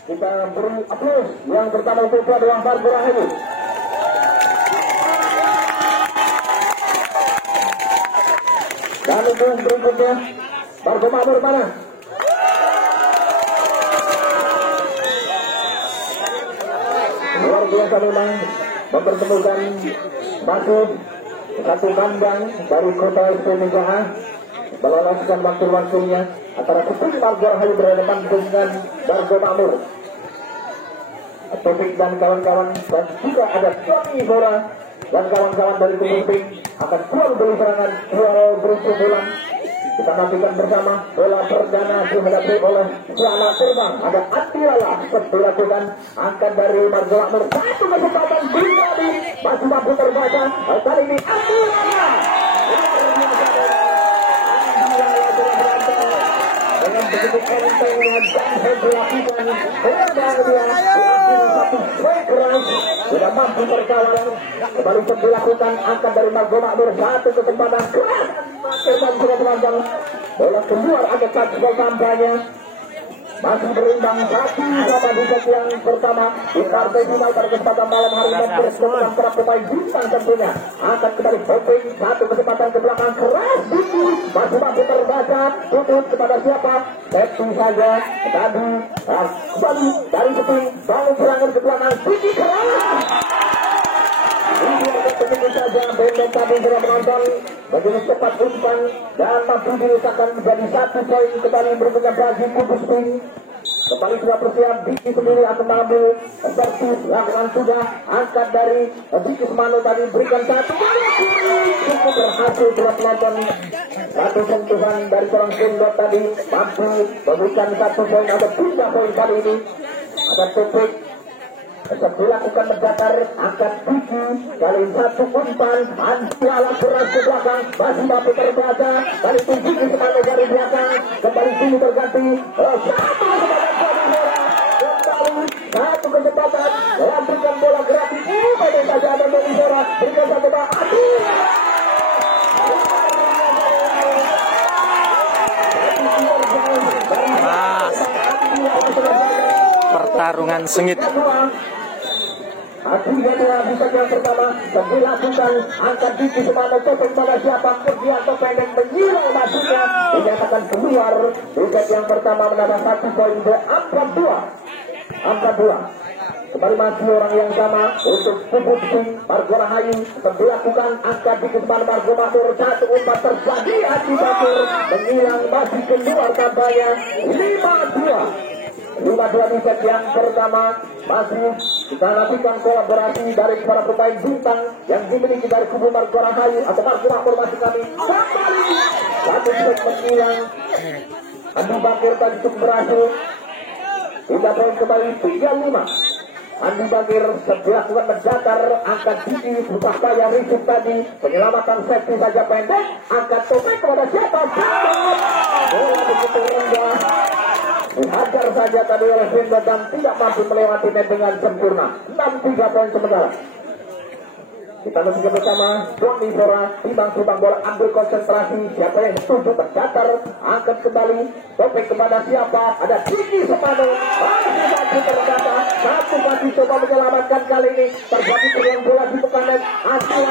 Kita beri aplaus yang pertama untuk tuan rumah Margo Rahayu. Dan untuk berikutnya Margo Makmur mana? Luar biasa memang mempertemukan masuk satu kandang dari kota SPMGA meloloskan waktu-waktunya antara Kuping Margo Rahayu berhadapan dengan Margo Makmur. Topik dan kawan-kawan dan juga ada Tony Bora dan kawan-kawan dari Kuping akan keluar beli serangan duel berpukulan. Kita nantikan bersama bola perdana dihadapi oleh Selamat Terbang. Ada Andi Lala dilakukan angkat dari Margo Makmur. Satu kesempatan pribadi masih mampu terbaca. Kali ini Andi Lala. Dengan begitu entengnya dan dilakukan satu swing keras tidak mampu terkawal. Kembali dilakukan angkat dari Margo Makmur. Satu kesempatan keras. Terbang sudah terbang. Bola keluar agak takjil tampaknya. Masih berimbang satu sama di set yang pertama di partai final pada kesempatan malam hari ini bersama para pemain bintang tentunya. Angkat kembali Poping, satu kesempatan ke belakang keras Diki masih mampu terbaca, tutup kepada siapa? Seti saja tadi kembali dari Poping, bangun serangan ke belakang Diki keras. Begitu saja Bendeng tadi sudah menonton begitu cepat umpan dan mampu diletakkan menjadi satu poin kembali berikutnya bagi Kubus Pink. Kembali sudah bersiap Diki sendiri akan mengambil servis lakukan sudah angkat dari Diki Semano tadi berikan satu cukup berhasil sudah menonton satu sentuhan dari seorang Pindot tadi mampu memberikan satu poin atau 3 poin kali ini. Ada Topik dilakukan mendatar angkat Diki kali satu umpan Andi Lala keras ke belakang masih mampu terbaca kali itu Diki Semano dari belakang kembali sini berganti satu kesempatan melanjutkan bola gratis pada saja ada Doni Bora berikan satu bola pertarungan sengit. Akhirnya bisa yang pertama dilakukan angkat Diki Semano Topeng pada siapa Kurdianto pendek menyilau masuknya dinyatakan keluar di set yang pertama menambah 1 poin ke angka 2. Kembali masih orang yang sama untuk Kubus Pink Margo Rahayu dilakukan angkat Diki Semano Margo Makmur satu umpan terjadi akibatnya menghilang masih keluar kampanye 5-2 di set yang pertama. Masih kita nantikan kolaborasi dari para pemain bintang yang dimiliki dari kubu Margo Rahayu atau Margo Makmur masih kami kembali satu set menghilang. Andi Bakir tadi cukup berhasil 3 poin kembali 3-5. Andi Bakir dilakukan mendatar angkat Diki susah payah risik tadi penyelamatan safety saja pendek angkat Topeng kepada siapa bola begitu rendah dihajar saja tadi oleh Pindot dan tidak mampu melewati net dengan sempurna. 6-3 poin sementara. Kita masih bersama Doni Bora timbang bola ambil konsentrasi siapa yang setuju berdatar angkat kembali Topeng kepada siapa ada Diki Semano masih mampu terdata satu kaki coba menyelamatkan kali ini terjadi peluang bola di bukan net asal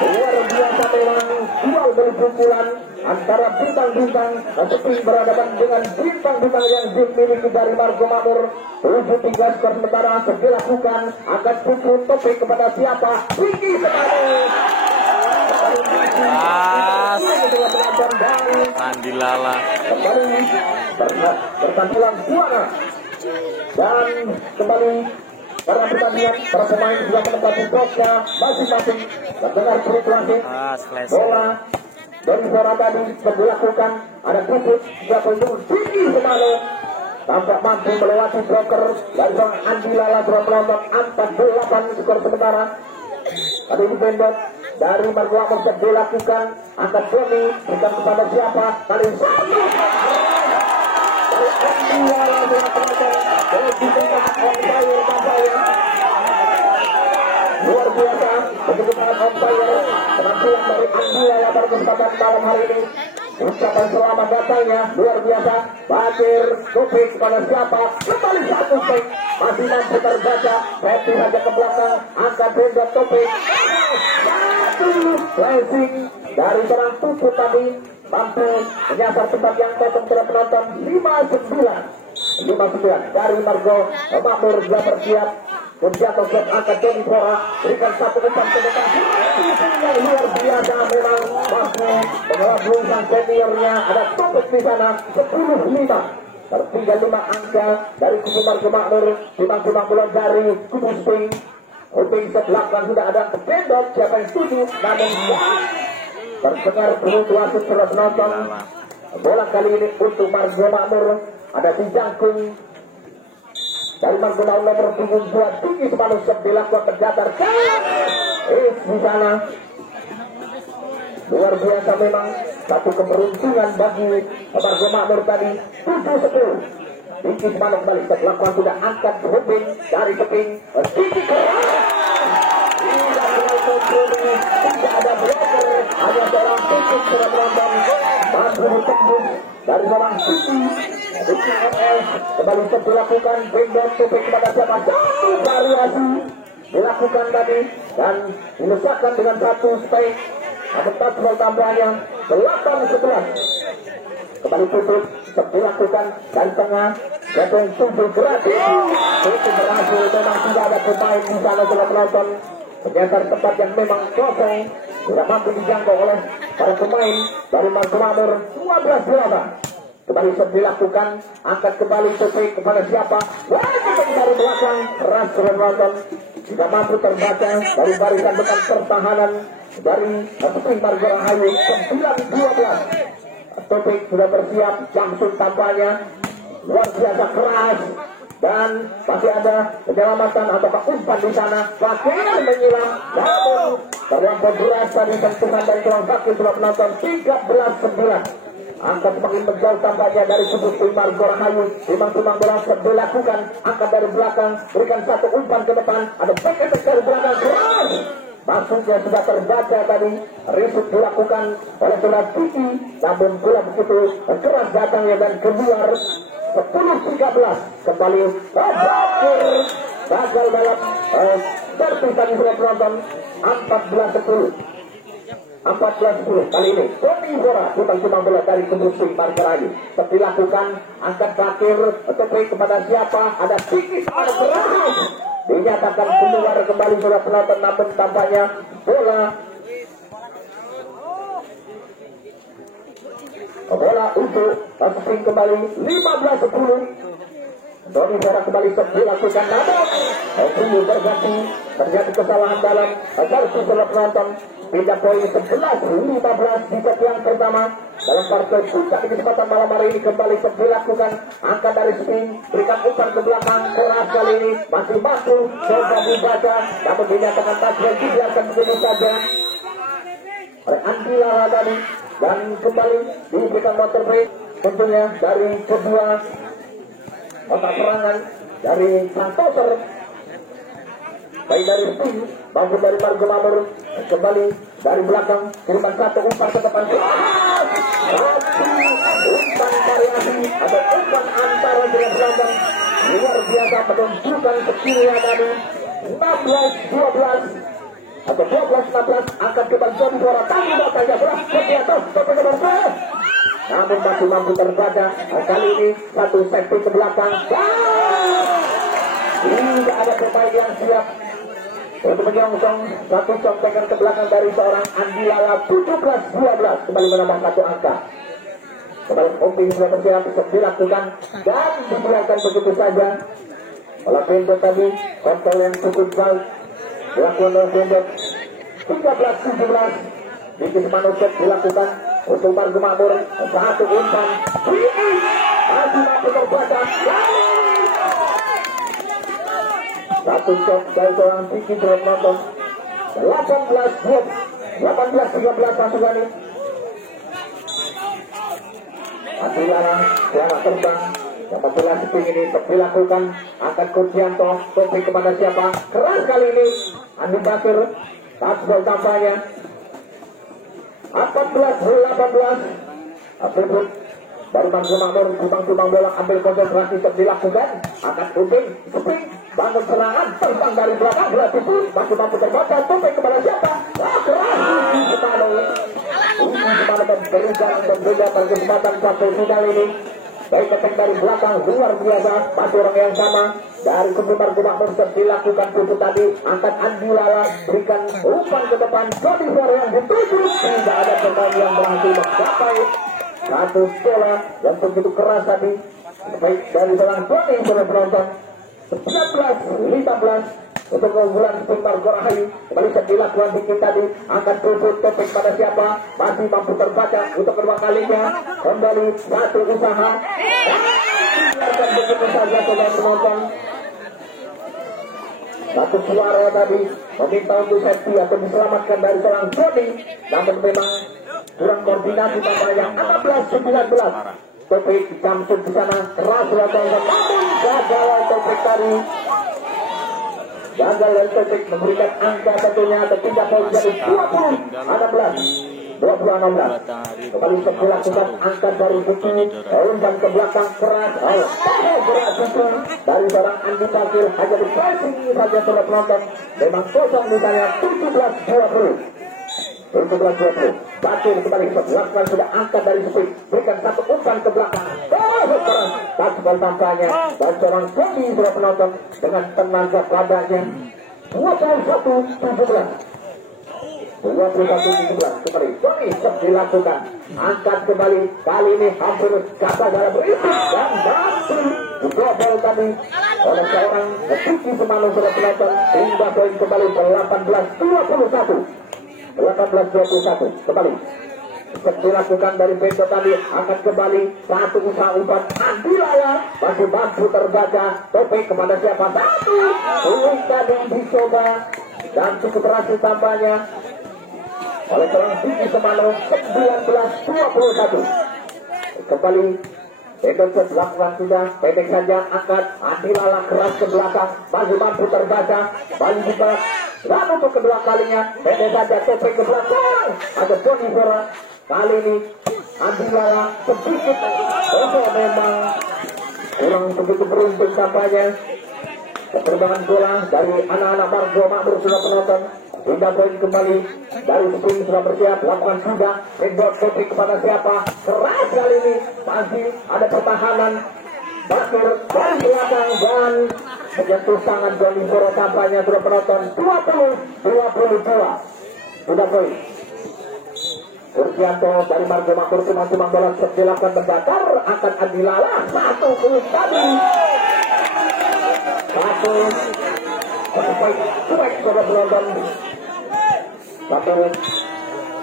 luar biasa memang duel berpukulan antara bintang-bintang Kuping berhadapan dengan bintang-bintang yang dimiliki dari Margo Makmur. 7-3 skor sementara dilakukan akan pukul Topeng kepada siapa Diki Semano Andi Lala kembali bertampilan juara dan kembali para pertandingan para pemain sudah menempati posnya masing-masing terdengar fluktuasi bola dari Bora tadi dilakukan ada Kubus siapa itu Diki Semano tampak mampu melewati bloker dari seorang Andi Lala sudah melontok 4-8 skor sementara. Tadi ini Pindot dari Margo Makmur dilakukan angkat Doni berikan kepada siapa kali satu dari Andi Lala dilakukan dari bintang luar biasa begitu sangat on fire penampilan dari Andi Lala pada kesempatan malam hari ini ucapan selamat datangnya luar biasa. Bakir Topik kepada siapa? Kembali satu Topik masih mampu terbaca. Pepi saja ke belakang, angkat benda Topik. Satu blessing dari seorang Tutut tadi mampu menyasar tempat yang kosong tidak penonton. 5-9 dari Margo Makmur sudah bersiap. Kuntianto siap angkat Doni Fora, berikan satu umpan ke depan. Yang luar biasa memang mampu mengelabui sang seniornya. Ada Topik di sana 10-5. Tertinggal 5 angka dari kubu Margo Makmur. Timang-timang bola dari kubu Spring. Uping sebelakang sudah ada Pendok. Siapa yang setuju? Namun terdengar perlu wasit sudah penonton. Bola kali ini untuk Margo Makmur. Ada dijangkung dari Margo Makmur nomor punggung 2 tinggi sepanjang dilakukan terdatar di sana. Luar biasa memang satu keberuntungan bagi Margo Makmur tadi. 7-10 tinggi sepanjang balik setelah sudah angkat Rubin dari keping tinggi keras. Tidak ada blocker, ada seorang titik sudah menonton. Mampu ditembus dari seorang Siti MS kembali dilakukan. Bendok Topik kepada siapa? Satu variasi dilakukan tadi dan diletakkan dengan satu spike. Namun touchball tambahnya 8-11. Kembali tutup dilakukan dari tengah. Jatuh 7 gratis. Itu berhasil. Memang tidak ada pemain di sana sudah menonton. Menyasar tempat yang memang kosong. Tidak mampu dijangkau oleh para pemain dari Margo Makmur. 12-8. Kembali dilakukan. Angkat kembali Topik kepada siapa? Wajib dari belakang. Keras sudah menonton. Tidak mampu terbaca dari barisan bekan pertahanan dari Spring Margo Rahayu. 9-12. Topik sudah bersiap. Langsung tampaknya luar biasa keras. Dan masih ada penyelamatan atau umpan di sana. Bakir menyilang. Namun terlampau berat tadi sentuhan dari tulang Bakir sudah menonton. 13-9. Angkat semakin menjauh tampaknya dari kubu Spring Margo Rahayu. Timang-timang bola dilakukan. Angkat dari belakang. Berikan satu umpan ke depan. Ada back attack dari belakang. Keras. Masuknya sudah terbaca tadi. Risuk dilakukan oleh bola Titi. Namun bola begitu keras datangnya dan keluar. 10-13 kembali Bakir gagal dalam terpisah di sudah penonton. 14-10 kali ini Doni Fora putang cuma bola dari kubu Spring Margo Rahayu. Dilakukan angkat Bakir Topik kepada siapa? Ada tinggi ada berat dinyatakan keluar kembali sudah penonton. Namun tampaknya bola untuk Spring kembali 15-10. Doni Fora kembali dilakukan. Namun Spring berganti. Terjadi kesalahan dalam garis sudah penonton. Pindah poin 11-15 di set yang pertama dalam partai puncak di kesempatan malam hari ini. Kembali dilakukan angkat dari Spring, berikan umpan ke belakang. Keras kali ini masih masuk coba dibaca namun dinyatakan touchdown. Dibiarkan begitu saja oleh Andi Lala tadi. Dan kembali diberikan motor break tentunya dari kedua otak serangan dari Santoser. Baik dari Spring, bangun dari Margo Makmur. Kembali dari belakang, kiriman satu umpan ke depan. Umpan variasi atau umpan antara dengan belakang. Luar biasa menunjukkan skillnya tadi. 16-12 atau 12-16. Angkat ke Doni Fora. Tadi batanya beras ke atas. Namun masih mampu terbaca. Kali ini satu safety ke belakang. Tidak ada pemain yang siap untuk menyongsong satu contekan ke belakang dari seorang Andi Lala. 17-12 kembali menambah satu angka. Kembali Oping sudah bersiap dilakukan dan dibiarkan begitu saja oleh Bendok tadi. Kontrol yang cukup baik dilakukan oleh Bendok. 13-17 bikin manuskrip dilakukan untuk Margo Makmur. Satu umpan masih mampu terbaca. Satu shot dari seorang Vicky Drone nonton. 18-13 pasukan ini. Masih larang selama terbang. Yang bola Spring ini dilakukan akan Kuntianto. Topik kepada siapa? Keras kali ini Andi Bakir. Touchball tampaknya 14-18. Atribut baru Margo Makmur timbang bola ambil konsentrasi tetap dilakukan akan Uping Uping bangun serangan terbang dari belakang bola tipu masih mampu terbaca Topeng kepada siapa? Keras Semano memberikan kesempatan satu final ini. Baik Topeng dari belakang luar biasa masih orang yang sama dari kubu Margo Makmur dilakukan tutup tadi angkat Andi Lala berikan umpan ke depan Jody Suara yang dituju tidak ada pemain yang berhasil mencapai satu bola yang begitu keras tadi. Baik dari seorang Jody sudah penonton 19-15 untuk keunggulan tim Margo Rahayu. Kembali dilakukan bikin tadi angkat tutup Topeng pada siapa masih mampu terbaca untuk kedua kalinya kembali satu usaha akan begitu saja saudara penonton. Satu suara tadi meminta untuk safety atau diselamatkan dari seorang Jody, namun memang kurang koordinasi tampaknya 16-19. Topeng Jamsud di sana keras dilakukan namun gagal Topeng tadi. Gagal dari Topeng memberikan angka satunya atau 3 poin jadi 20-16. Kembali dilakukan angkat dari Buki umpan ke belakang keras gerak itu dari seorang Andi Bakir hanya di pressing saja sudah penonton memang kosong misalnya 17-20 Bakir kembali melakukan sudah angkat dari Buki berikan satu umpan ke belakang keras takbal tampaknya dan seorang Jody sudah penonton dengan tenaga padanya 21-17 kembali Jody dilakukan angkat kembali kali ini hampir kata dalam berisi dan bantu double tadi oleh seorang Suci Semano sudah penonton hingga poin kembali 18-21 kembali dilakukan dari Bento tadi akan kembali satu usaha umpan Andi Lala masih mampu terbaca Topeng kepada siapa satu poin tadi dicoba dan cukup berhasil tambahnya oleh seorang Suci Semano 19-21 kembali Bento lakukan sudah pendek saja angkat Andi Lala keras ke belakang masih mampu terbaca balik dibalas dan untuk kedua kalinya pendek saja Topeng ke belakang ada Jody Suara kali ini Andi Lala sedikit memang kurang begitu beruntung tampaknya. Keterbangan bola dari anak-anak Margo Makmur sudah penonton hingga poin kembali dari Suping sudah bersiap lakukan sudah rebound Topeng kepada siapa keras kali ini masih ada pertahanan Bakir dari belakang dan menyentuh tangan Jody Suara tampaknya sudah penonton 20-22 sudah poin. Kursianto dari Margo Makmur cuma bola dilakukan membakar akan Andi Lala satu poin tadi satu cuek sudah penonton satu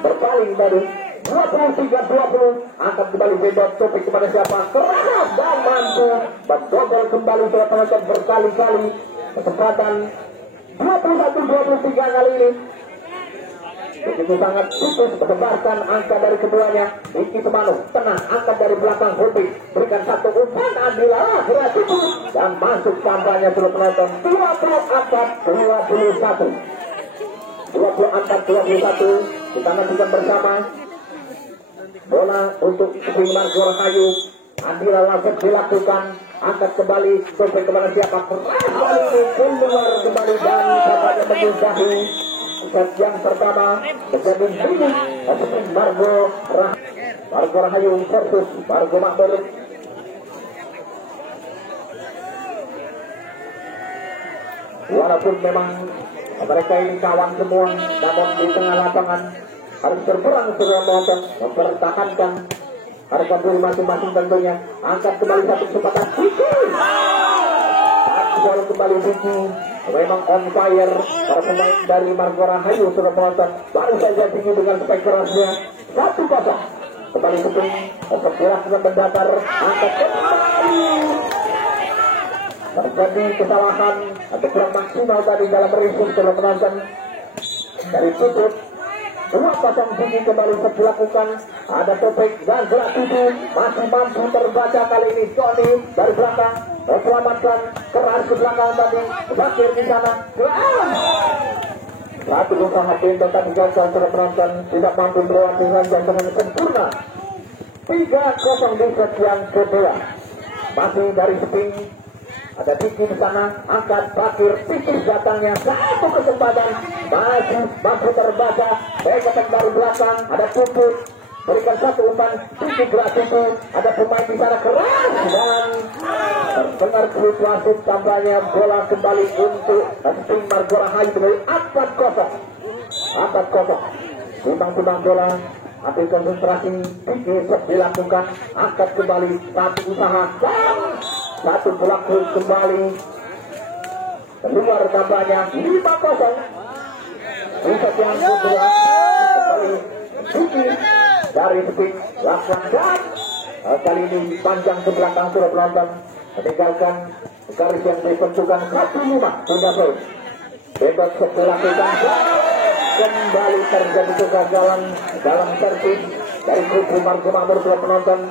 berpaling tadi 23-20 angkat kembali bebas Topeng kepada siapa keras dan mampu berdobel kembali sudah penonton berkali-kali kesempatan 21-23 kali ini begitu sangat putus mendebarkan angka dari keduanya. Iki Semano tenang angkat dari belakang Hopi berikan satu umpan Andi Lala gerak itu dan masuk kampanye seluruh penonton 24-21 kita nantikan bersama bola untuk tim Margo Rahayu. Andi Lala dilakukan angkat kembali Topeng kepada siapa keras kali ini keluar kembali dan kampanye menyudahi set yang pertama menjadi milik Margo Rahayu versus Margo Makmur. Walaupun memang mereka ini kawan semua, namun di tengah lapangan harus berperang secara menonton mempertahankan harga diri masing-masing tentunya. Angkat kembali satu kesempatan Bola kembali Buki memang on fire para pemain dari Margo Rahayu sudah penonton baru saja tinggi dengan spek kerasnya 1-0 kembali Suping dilakukan mendakar angkat kembali terjadi kesalahan atau kurang maksimal tadi dalam merisum sudah penonton dari tutup 2-0 Buki kembali dilakukan ada Topeng dan gerak tubuh masih mampu terbaca kali ini Jody dari belakang selamatkan keras ke belakang tadi Bakir di sana satu usaha Bento tadi gagal sudah penonton tidak mampu melewati dengan sempurna 3-0 di set yang kedua. Masih dari spin. Ada Diki di sana, angkat Bakir, tipis datangnya, satu kesempatan, masih mampu terbaca, backup dari belakang, ada Puput, berikan satu umpan, Diki gerak itu, ada pemain di sana keras, dan terdengar kulit wasit, tampaknya bola kembali untuk Spin Margorahayu menjadi 4-0. 4-0, timbang-timbang bola, ambil konsentrasi, Diki dilakukan, angkat kembali, satu usaha, dan satu pelaku kembali keluar tambahnya 5-0. Bisa yang kedua kembali Diki dari Spin lakukan, dan kali ini panjang ke belakang sudah penonton meninggalkan garis yang ditentukan 1-5 sudah poin. Bebas dilakukan, kembali terjadi kegagalan dalam servis dari kubu Margo Makmur sudah penonton.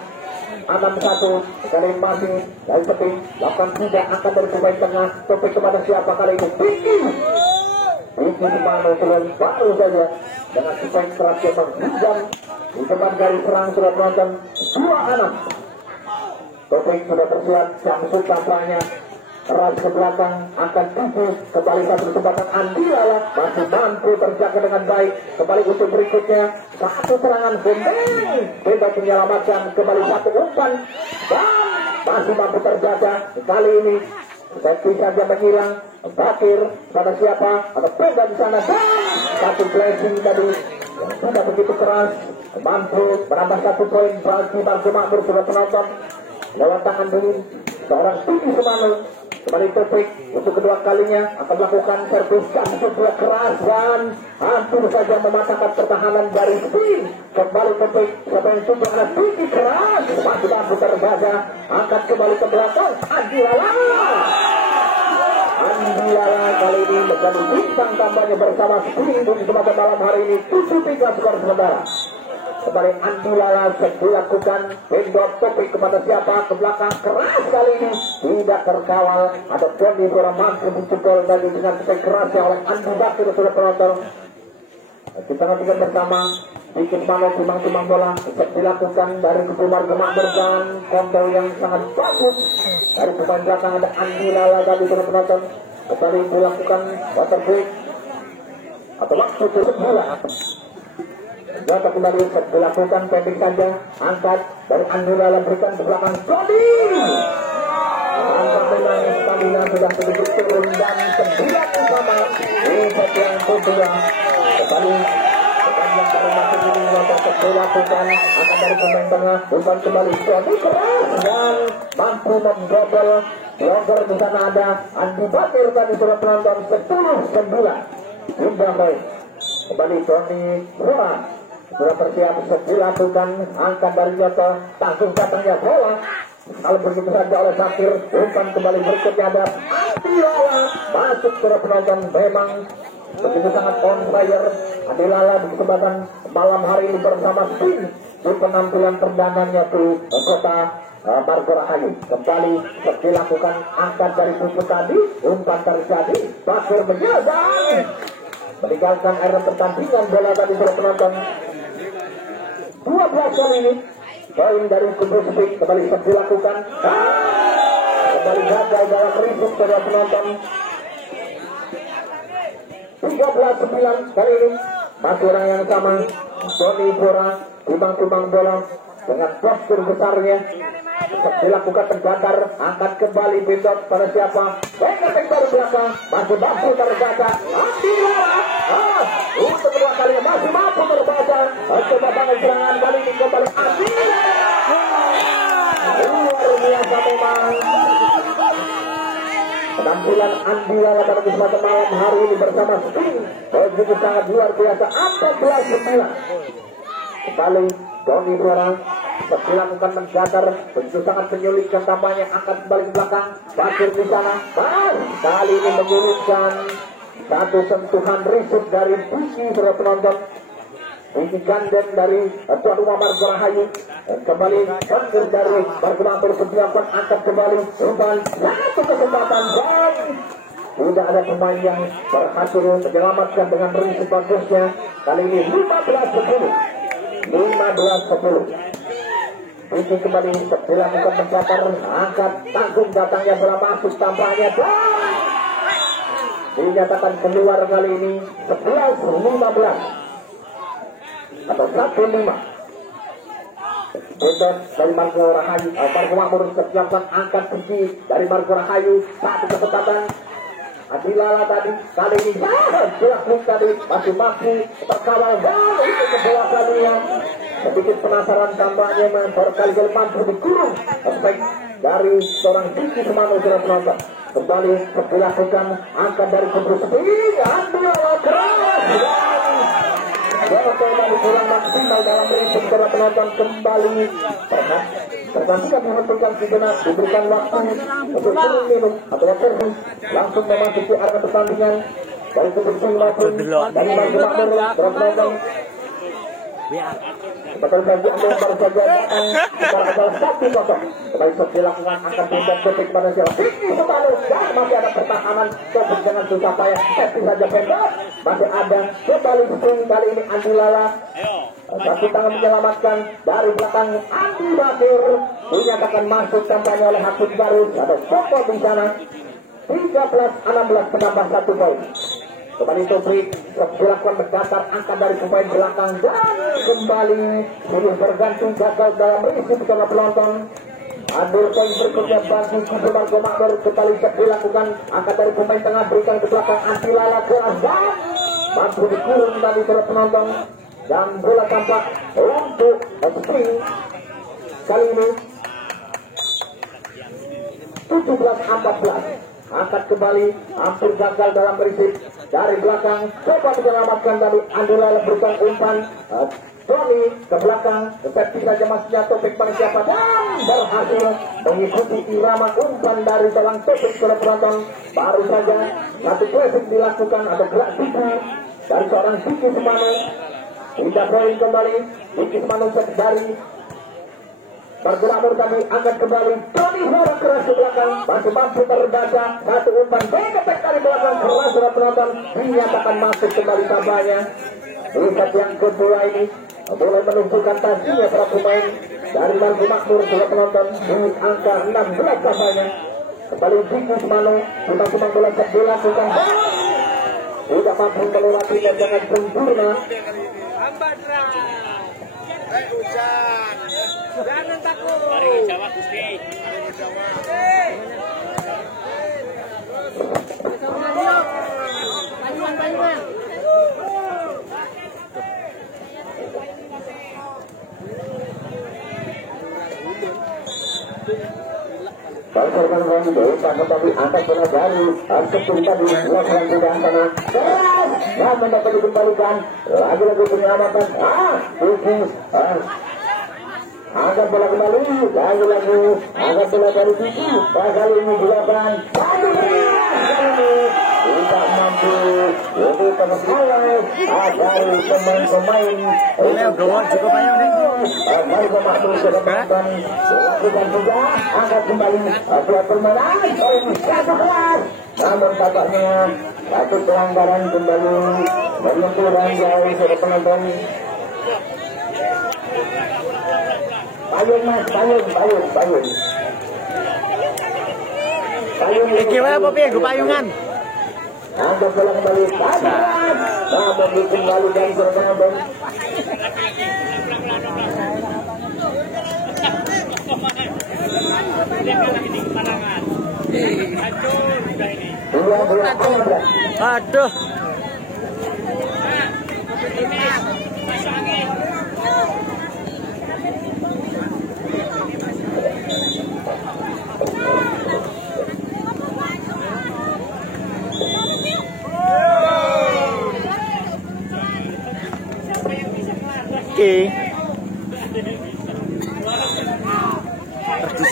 6-1 kali masih dari Spin lakukan tidak akan dari pemain tengah, topik kepada siapa kali ini Diki Sumano baru saja dengan pemain keras yang menghujam di depan garis serang sudah penonton. 2-6 topik sudah tersiap, Samsud tampaknya keras ke belakang, akan Diki kembali satu kesempatan, Andi Lala masih mampu terjaga dengan baik, kembali untuk berikutnya satu serangan Bendeng bebas menyelamatkan, kembali satu umpan dan masih mampu terjaga kali ini. Safety saja menghilang, Bakir pada siapa, ada Penda di sana, dan satu blessing tadi yang sudah begitu keras mampu menambah 1 poin bagi Margo Makmur sudah penonton. Lewat tangan dingin seorang Diki Sumano, kembali topik untuk kedua kalinya akan melakukan servis Samsud keras dan hampir saja mematahkan pertahanan dari Spin. Kembali topik, siapa yang tutup anak Diki keras, masih mampu terbaca, angkat kembali ke belakang, Andi Lala kali ini menjadi bintang tambahnya bersama Spin di kesempatan malam hari ini. 7-3 skor sementara. Kembali Andi Lala dilakukan pindot topik kepada siapa, ke belakang keras kali ini tidak terkawal, ada Doni Bora mampu dicukul tadi dengan topik kerasnya oleh Andi Bakir sudah penonton. Kita nantikan bersama Diki Sumano timbang-timbang bola dilakukan dari kubu Margo Makmur dan kontrol yang sangat bagus dari pemain belakang ada Andi Lala tadi sudah penonton. Kembali dilakukan water break atau waktu tutup bola. Jika kembali dilakukan pendek saja, angkat dari Andi Lala berikan ke belakang Doni. Angkat dengan stamina sudah sedikit turun dan 9 sama di set yang kedua. Kembali yang baru masuk ini untuk dilakukan akan dari pemain tengah, umpan kembali Doni keras dan mampu membobol. Blogger di sana ada Andi Bakir tadi sudah penonton 10-9 sudah baik. Kembali Doni Bora sudah bersiap dilakukan, angkat dari Joto, langsung datangnya bola. Kalau begitu saja oleh Bakir, umpan kembali berikutnya ada Andi Lala masuk sudah penonton. Memang begitu sangat on fire Andi Lala di kesempatan malam hari ini bersama Spin di penampilan perdananya di kota Margorahayu. Kembali dilakukan, angkat dari Puput tadi, umpan terjadi, Bakir menyerang meninggalkan area pertandingan, bola tadi sudah penonton. 12 kali ini poin dari kubu Spin kembali dilakukan, kembali gagal dalam risuk pada penonton. 13-9 kali ini masih orang yang sama, Doni Bora timbang-timbang bola dengan postur besarnya dilakukan terbakar, angkat kembali bindot pada siapa, baik baru belakang masih mampu terbaca Andi Lala untuk kedua kalinya masih mampu terbaca, coba bangun serangan kali ini kembali Andi Lala. Luar biasa memang penampilan Andi Lala pada kesempatan malam hari ini bersama Spin, begitu sangat luar biasa. 14-9 kembali Doni Bora dilakukan mendatar, begitu sangat menyulitkan tampaknya, akan kembali ke belakang. Bakir di sana, kali ini menyulitkan satu sentuhan risuk dari Diki sudah penonton. Diki gandeng dari tuan rumah Margorahayu, kembali Bakir dari Margo Makmur dilakukan, angkat kembali umpan, satu kesempatan dan tidak ada pemain yang berhasil menyelamatkan dengan risuk bagusnya. Kali ini 15-10. Ini kembali dilakukan mencatat angkat tanggung datangnya bola masuk tampaknya dan dinyatakan keluar kali ini 11-15 atau 1-5. Untuk dari Margo Rahayu, Margo Makmur melakukan angkat tinggi dari Margo Rahayu, satu kesempatan. Adilala tadi kali ini dilakukan tadi masih mampu terkawal dan itu kedua kalinya. Sedikit penasaran tampaknya berkali-kali mampu dikurung terbaik dari seorang Diki Semano sudah penonton. Kembali dilakukan angkat dari Kudus ini Adilala keras kembali kurang maksimal dalam berisi setelah penonton kembali perhatikan menentukan sejenak diberikan waktu untuk turun minum atau terhenti langsung memasuki area pertandingan dari Kudus maupun dari Margo Makmur penonton. Betul saja baru saja datang sekarang adalah 1-0. Kembali dilakukan akan pindah topik pada siapa Diki Semano dan masih ada pertahanan topik dengan susah payah tapi saja pendek masih ada kembali swing kali ini Andilala satu tangan menyelamatkan dari belakang Andi Bakir dinyatakan masuk tampaknya oleh Hakut Garut ada pokok di sana 13-16 menambah 1 poin. Kembali Toprik dilakukan berdasar angka dari pemain belakang dan kembali sudah bergantung gagal dalam berisi bersama penonton. Ambil poin berikutnya bagi Kubu Margo Makmur kembali dilakukan angka dari pemain tengah berikan ke belakang Andilala ke dan mampu dikurung tadi oleh penonton dan bola tampak untuk spring kali ini 17-14. Angkat kembali hampir gagal dalam berisi dari belakang coba menyelamatkan tadi Andilala berikan umpan Tony ke belakang tetapi saja masihnya topik pada siapa dan berhasil mengikuti irama umpan dari seorang topik oleh penonton. Baru saja satu klasik dilakukan atau gerak tinggi dari seorang Diki Semano tidak poin kembali Diki Semano dari Margo Makmur tadi angkat kembali Tony Hora keras ke belakang masih mampu terbaca satu umpan beketek dari belakang keras sudah penonton dinyatakan masuk kembali tampaknya. Lihat yang kedua ini mulai menunjukkan tasinya para pemain dari Margo Makmur sudah penonton di angka 16 tampaknya. Kembali Diki Semano cuma bola dilakukan tidak mampu melewatinya dengan sempurna. Hujan. Jangan takut. Mari Jawa Gusti. Payungan. Bangsakan Rondo, tetapi angkat bola dari seperti tadi lakukan tidak sana keras dan mendapat dikembalikan lagi-lagi penyelamatan Diki angkat bola kembali lagi-lagi angkat bola dari Diki kali ini dilakukan tidak mampu itu tersalah dari pemain-pemain Margo Makmur sudah menonton lakukan juga angkat kembali buat permainan oleh satu kelas namun tampaknya satu pelanggaran kembali menyentuh dan jauh sudah penonton. Payung mas, payung gimana Popi ya, gue payungan angkat bola kembali namun dikembali dan penonton. Aduh.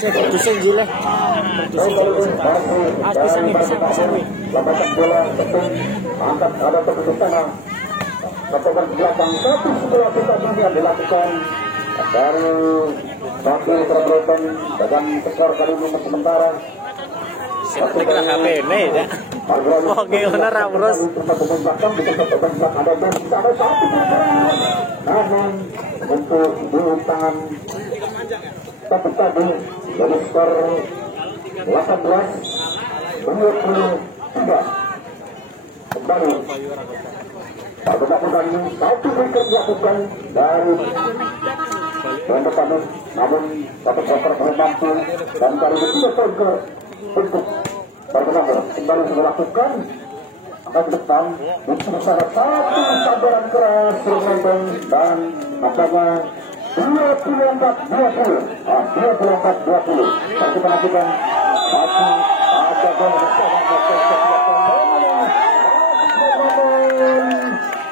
Berdusing gila. Angkat ada keputusan lakukan ke belakang satu setelah kita yang dilakukan dari wakil Proton dengan skor kali ini sementara. Satu HP ini ya. Oke, benar Amros. Namun untuk di tangan tapi tadi dari skor 18-23 kembali pada lakukan satu wicket dilakukan dari Tani, namun satu koper belum mampu dan kali ini tidak ke untuk bergerak kembali dilakukan akan depan untuk sangat satu sabaran keras penonton dan makanya 24-20 dan kita nantikan masih ada gol bersama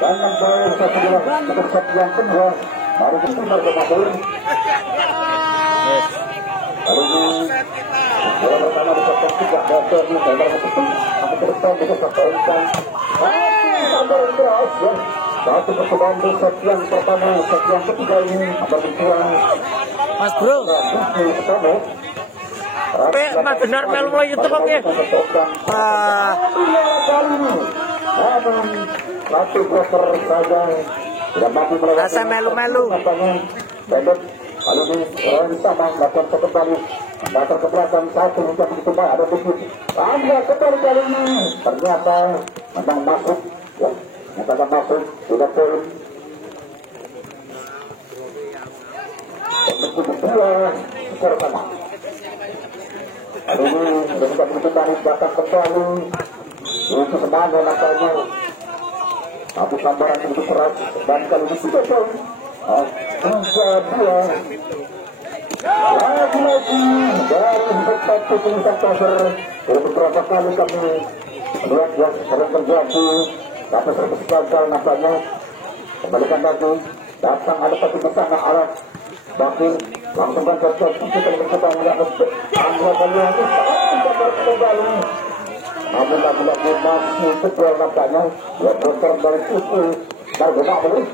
dan membawa satu bola untuk set yang kedua baru ditumar ke Mabur lalu bola pertama di sektor 3 dasar di dalam itu akan ke depan bisa terpainkan sabaran keras ya. Satu percobaan di set yang pertama, set yang ketiga ini akan berkurang Mas Bro Mas benar melu mulai YouTube oke namun satu koper saja tidak mampu melewati rasa melu-melu pendek lalu ini sama melakukan satu kali dasar keberatan satu untuk begitu baik ada dikit anda kembali kali ini ternyata memang masuk ya nyatakan masuk sudah poin untuk kedua skor sama lalu ini sudah begitu baik datang kembali untuk semangat makanya satu sambaran untuk keras dan kali ini sudah poin 3-2 lagi-lagi dari satu tulisan cover beberapa kali kami melihat yang sering terjadi tapi servis gagal nampaknya kembalikan lagi datang ada satu bersama arah Bakir langsung kan terjadi kita mencoba melihat angka kali ini sampai kembali namun lagi-lagi masih betul nampaknya ya putar dari situ bergerak boleh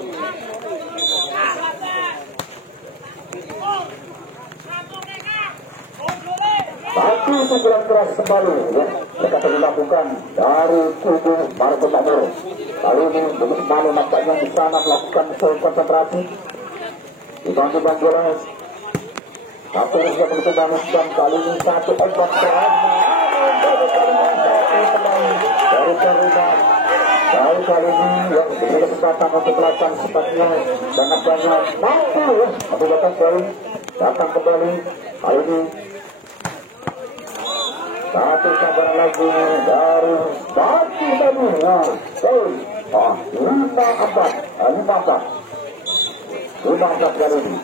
satu pukulan keras kembali ya mereka dilakukan dari kubu Marco Mabur kali ini begitu malu nampaknya di sana melakukan konsentrasi dibantu bola satu juga begitu bagus dan kali ini satu obat keras dari Karuna kali ini yang diberi kesempatan untuk melakukan sifatnya sangat banyak mampu ya aku datang kembali kali ini satu sabar lagi dari bagi tadi ya 5 kali ini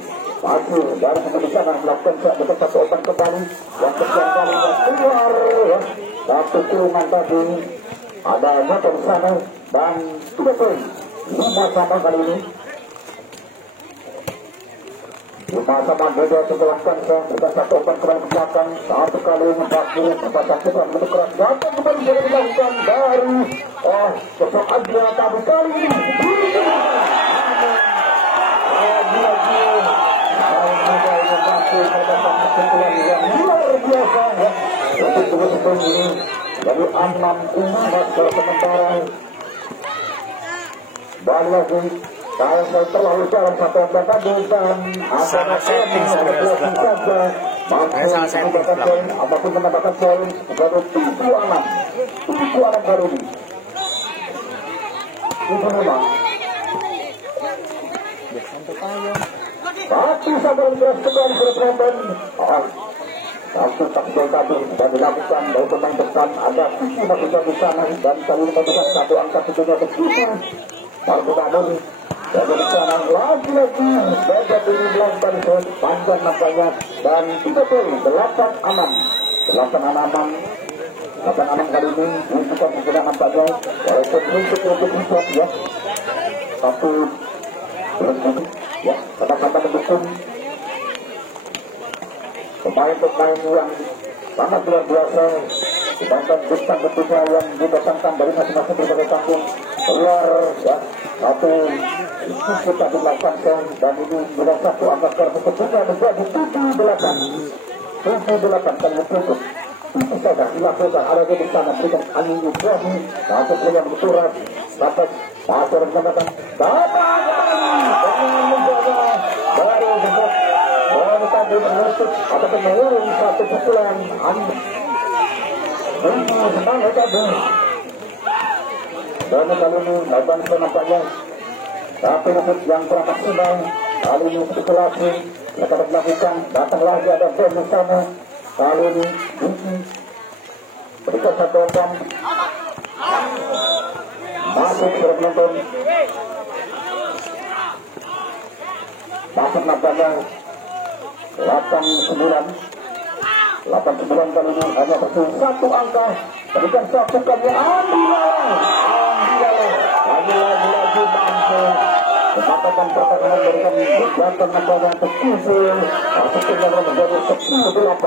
masih dari keputusan melakukan betul satu obat kembali yang sekian kali keluar ya satu kurungan tadi ada nyata di sana dan sudah poin 5 sama kali ini 5 sama beda setelahkan kita satu obat kembali ke belakang satu kali membakir perbataan kita menurut keras datang kembali bisa dilakukan dari sosok Adria tapi kali ini lagi-lagi yang luar biasa ya untuk teman-teman ini dari 6 kalau sementara dan lagi saya terlalu jarang satu obat tadi dan salah setting saja menambahkan poin apapun menambahkan poin baru 7-6 baru ini itu memang satu sabaran keras kembali ke penonton satu takbir tadi sudah dilakukan dari pemain depan ada sisi masih di sana dan kali ini memberikan satu angka tentunya ke sisi Marco Mabur dan dari sana lagi-lagi beda ini melakukan panjang nampaknya dan 3 poin 8-6 kali ini menunjukkan kemudian nampaknya walaupun untuk result ya satu ya kata-kata mendukung pemain-pemain yang sangat luar biasa sedangkan bintang tentunya yang didatangkan dari masing-masing berbagai kampung keluar ya satu itu kita dilakukan dan ini sudah satu angka tentunya menjadi 7-8 dan untuk itu saja dilakukan ada di sana berikan angin Ibrahim satu yang bersurat dapat pasir menambahkan dapat dengan menjaga dari dekat wanita kembali menutup ataupun mengurung satu pukulan semangat tadi. Dan kali ini lawan nampaknya tapi lutut yang kurang maksimal. Kali ini spekulasi yang dapat dilakukan, datang lagi ada bom di sana. Kali ini berikan satu umpan masuk ke penonton, masuk nampaknya 89 kali ini hanya bersih satu angka. Berikan satu kali lagi mampu mendapatkan pertahanan berikan gugatan nampaknya terkumpul sekitar menjadi 10-8.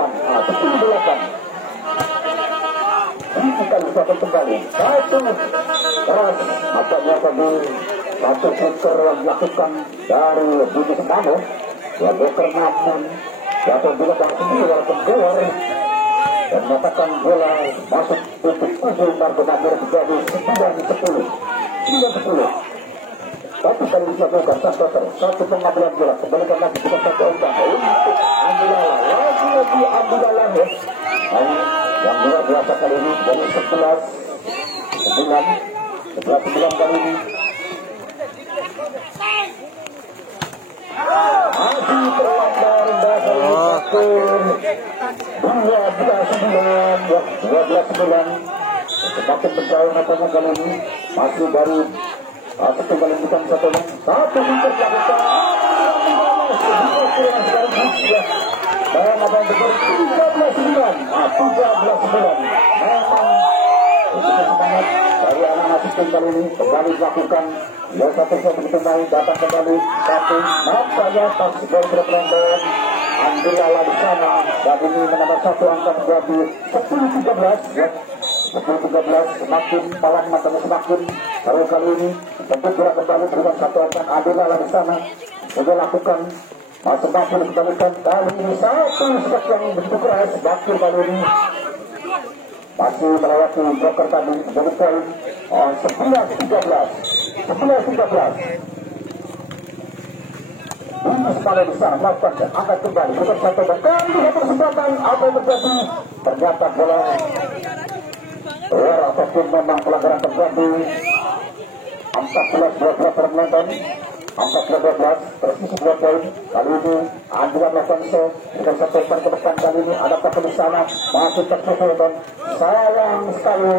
Kita bisa kembali satu keras nampaknya tadi satu puter yang dilakukan dari Budi Semano ya Boker namun jatuh di belakang sendiri walaupun keluar dan menyatakan bola masuk untuk ujung Marco Namur menjadi 9-10. Tapi kali dilakukan satu pengambilan bola kembalikan lagi kita satu umpan untuk lagi Abdullah ya. Yang luar biasa kali ini dari 11 kali ini masih terlambat dari 12-9 semakin menjauh nampaknya kali ini masih dari satu kali bukan satu meter dilakukan dan abang besar 13-9 memang untuk semangat dari anak-anak sistem kali ini kembali dilakukan ya satu begitu naik datang kembali satu nampaknya pas gol berpenonton Andriala di sana dan ini menambah satu angka menjadi 10-13 ya 10-13 semakin malam matanya semakin baru kali ini tentu gerak kembali berikan satu angka Andriala di sana sudah lakukan masuk bakul dikembalikan kali ini satu skor yang begitu keras bakul kali ini masih melewati Joker tadi menjadi poin 11-13 ini sekali besar melakukan dan angkat kembali bukan satu dan dua kesempatan apa yang terjadi ternyata bola luar ataupun memang pelanggaran terjadi 14-12 penonton 14-12 tersisi 2 poin kali ini Andrian Lafonso dengan satu umpan ke depan kali ini ada pakai di sana masih tersusul dan sayang sekali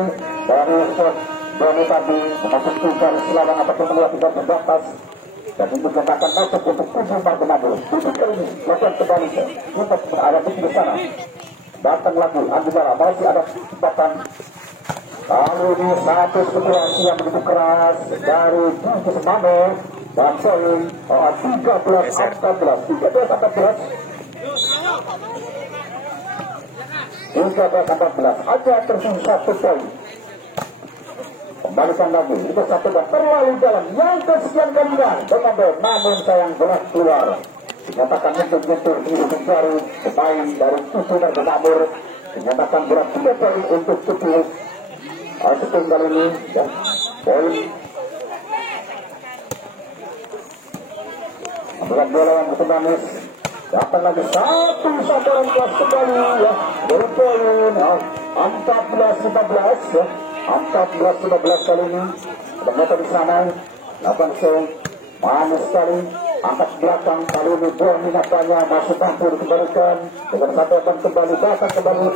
dari shot Boni tadi memasuki garis selawang ataupun melewati garis berbatas dan itu akan masuk untuk ujung Marco Namur tutup kali ini lakukan kembali untuk berada di sana datang lagi Andrian masih ada kesempatan kali ini satu spekulasi yang begitu keras dari Budi Semano dan poin 13-14 aja tersisa satu poin kembalikan lagi itu satu dan terlalu dalam yang kesekian kalinya dengan gol namun sayang bola keluar dinyatakan menyentuh di ujung jari pemain dari Tutu Marco Namur dinyatakan bola 3 poin untuk Tutu Tutu kali ini dan poin dengan bola yang bertenanis datang lagi satu sasaran kelas kembali ya dari poin 14-15 ya 14-15 kali ini ada motor di sana lakukan show manis sekali angkat belakang kali ini bola minatanya masuk mampu dikembalikan dengan satu akan kembali datang kembali ini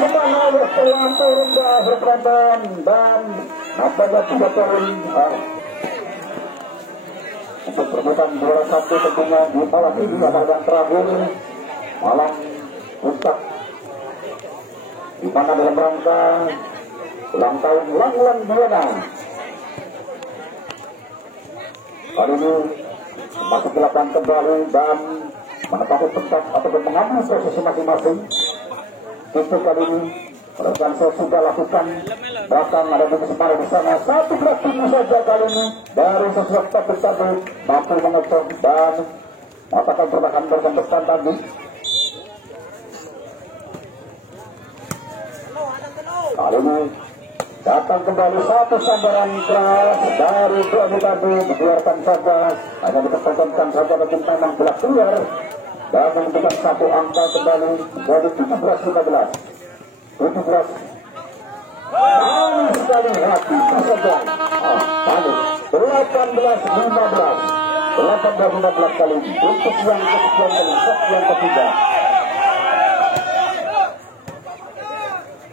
sepanjang terlampau rendah berpenonton dan nampaknya 3 poin untuk perebutan juara 1 tentunya di malam ini adalah yang terakhir malam puncak di mana dalam rangka ulang tahun Ulang Buana kali ini masuk ke lapangan kembali dan menempati tempat ataupun mengambil posisi masing-masing itu kali ini rekan saya sudah lakukan bahkan ada Budi Semano di sana satu belas tim saja kali ini baru sesuatu topik satu mampu mengecek dan mengatakan pertahanan bersama depan tadi kali ini Datang kembali satu sambaran keras dari dua Bukadu, dikeluarkan saja, hanya dipertontonkan saja mungkin memang belak keluar dan menentukan satu angka kembali dari 17-15. 17. Manis sekali hati saja. Manis. 18-15. 18-15 kali untuk yang kesekian kali, yang ketiga.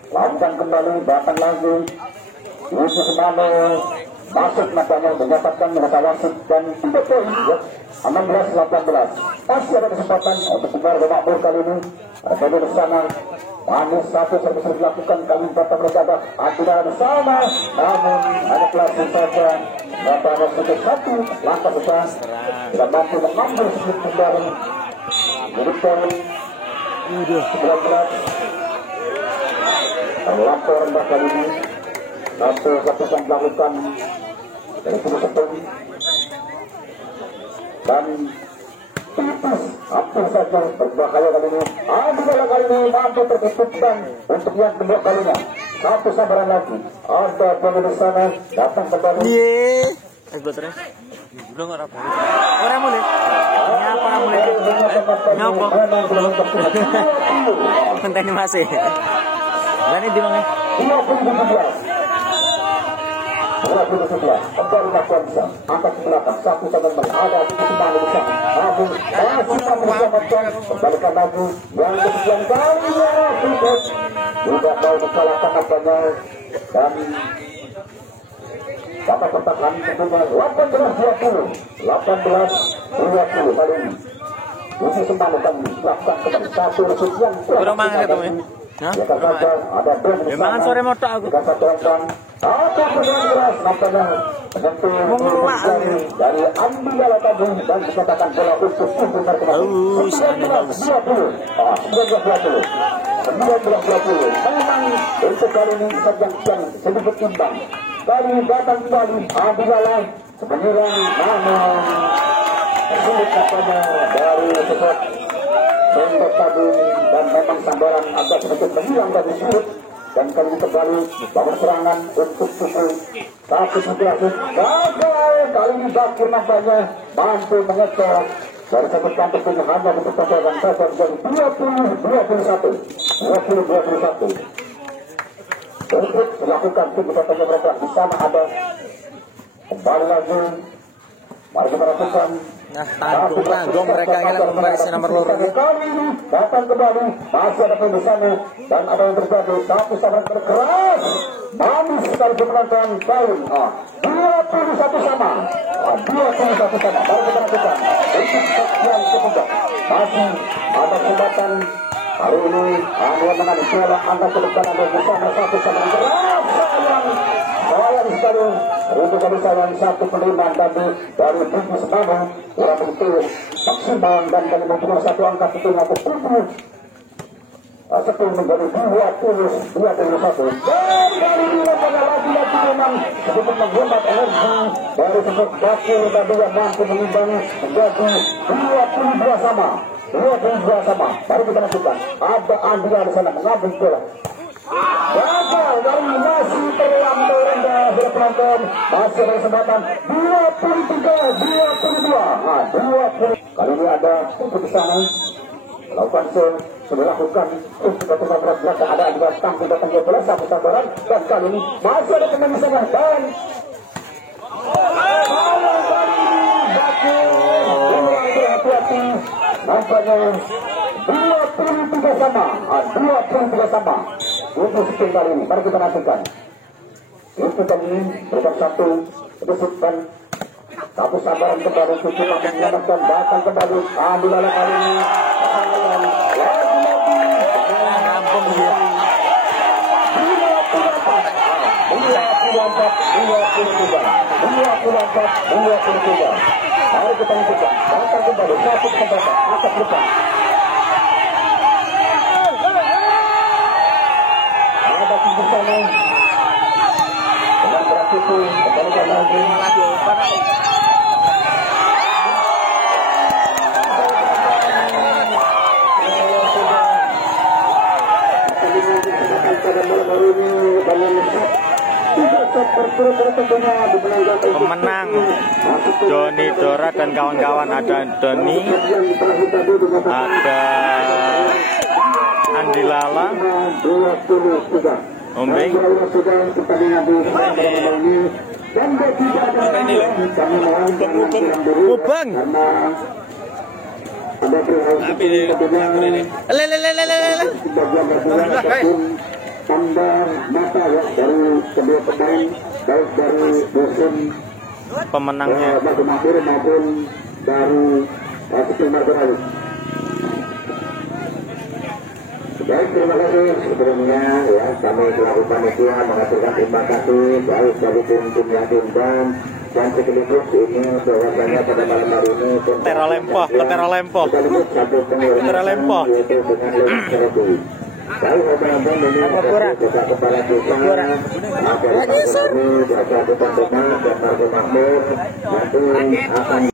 Lakukan kembali, datang lagi. Yesus Mano masuk matanya menyatakan mereka wasit dan 3 poin. 16-18. Masih ada kesempatan untuk kembali makmur kali ini. Ada di sana. Manis satu servis dilakukan kali batang berjaga. Aturan bersama. Namun hanya klasik saja. Mata masuk satu langkah besar. Tidak mampu mengambil sedikit kembali. Jadi poin 19. Lapor rendah kali ini satu lakukan dilakukan dari sudut sepung dan tipis hampir saja berbahaya kali ini. Adalah kali ini mampu tertutupkan untuk yang kedua kalinya. Satu sabaran lagi. Ada pemain di sana datang kembali. Baterai. Udah nggak rapi. Orang mulai. Nyapa mulai. Nyobok. Konten masih. Berani di mana? 20-17 kembali lakukan bisa angkat ke belakang satu sampai ada di sebelah besar namun masih menyelamatkan kembalikan lagi yang kesekian kali tidak mau disalahkan apanya dan dapat bertahan tentunya 18-20 kali ini ini sembalikan lakukan kembali satu resut yang kurang mangan itu ya? Ada mangan sore motor aku. Satu keras nampaknya menyentuh dari Andila tadi dan dikatakan bola untuk benar kembali. 19-20. Memang untuk kali ini sedang sedikit imbang. Kali datang kembali Andila sebenarnya namun sulit nampaknya dari sesat untuk tadi dan memang sambaran agak sedikit menghilang dari sudut. Dan kali ini kembali bangun serangan untuk pukul 1-13 gagal. Kali ini Bakir nampaknya mampu mengejar dari satu kantor punya hanya untuk pertolongan saja menjadi 20-21. Untuk dilakukan tim katanya mereka di sana ada kembali lagi. Mari kita lakukan. Nah, tanggung mereka yang kembali si nomor loro. Kali ini datang kembali masih ada pemain di sana dan ada yang terjadi satu sabaran keras manis sekali penonton poin 21 sama 21 sama. Baru kita lakukan untuk yang ketiga masih ada kesempatan kali ini Anda menang bola angkat ke depan ada bersama satu sabaran keras sayang sekali untuk kali sayang satu penerimaan tadi dari Bukis Mano kurang begitu maksimal dan kali mempunyai satu angka itu untuk tubuh sepuluh menjadi 20-21 dan kali ini lagi memang sedikit menghemat energi dari sosok Bakir tadi yang mampu menimbang menjadi 22 sama. Baru kita lakukan ada Andila di sana mengambil bola. Gagal dari masih terlampau rendah sudah penonton masih ada kesempatan 23-22 kali ini ada untuk di sana melakukan sudah lakukan untuk satu sabaran belakang ada dua tampil datang ke bola satu sabaran dan kali ini masih ada pemain di sana dan kali ini Bakir berhati-hati nampaknya 23 sama untuk sekian kali ini. Mari kita nantikan itu kali ini berubah satu disebutkan satu sabaran kembali untuk menyelamatkan datang kembali Andila kali ini Kampung dia. 24-23. Mari kita lanjutkan. Datang kembali satu kesempatan. Angkat depan. Ada di sana. Dengan berarti itu kembalikan lagi. Pemenang Doni Dora dan kawan-kawan, ada Doni, ada Andi Lala, Ombeng, Ubang, pemenangnya. Baik, terima kasih sebelumnya ya, kami selaku panitia mengaturkan terima kasih baik dari tim yang diundang dan sekaligus ini bahwasanya pada malam hari ini Ketera Lempoh sekaligus satu pengiriman yaitu dengan lewat terapi. Baik, teman-teman, ini Bapak Kepala Desa, ada Pak Gubernur, Bapak Bupati dan Pak Makmur, nanti akan